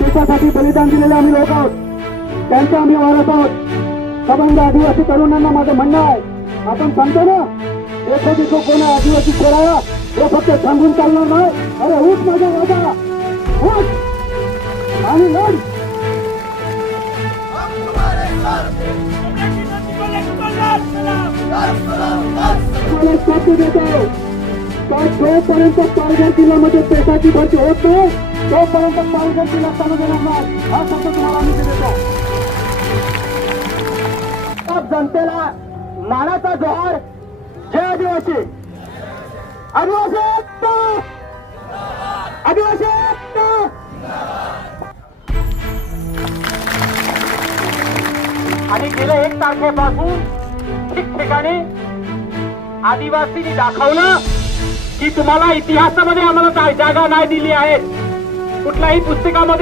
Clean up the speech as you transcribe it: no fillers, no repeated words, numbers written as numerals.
देशासाठी बलिदान दिलेले आम्ही लोक आहोत, त्यांचा आम्ही वारस आहोत. सबंध आदिवासी तरुणांना माझं म्हणणं आहे, आपण सांगतो ना देखो देखो कोण आहे आदिवासी खोराया, हे फक्त सांगून चालणार नाही. अरे उठ माझा राजा, उठ आणि लढ. मला साथी देतो तर जोपर्यंत पालघर जिल्ह्यामध्ये पेशाची भरती होत नाही तोपर्यंत पालघर जिल्हा चालू देणार नाही, हा शब्द तुम्हाला मी देतो. जनतेला मानाचा जोहार. जय आदिवासी. आदिवासी एकता, आदिवासी एकता. आणि गेल्या 1 तारखेपासून ठिकठिकाणी आदिवासींनी दाखवलं की तुम्हाला इतिहासामध्ये आम्हाला जागा नाही दिली आहे. कुठल्याही पुस्तकामध्ये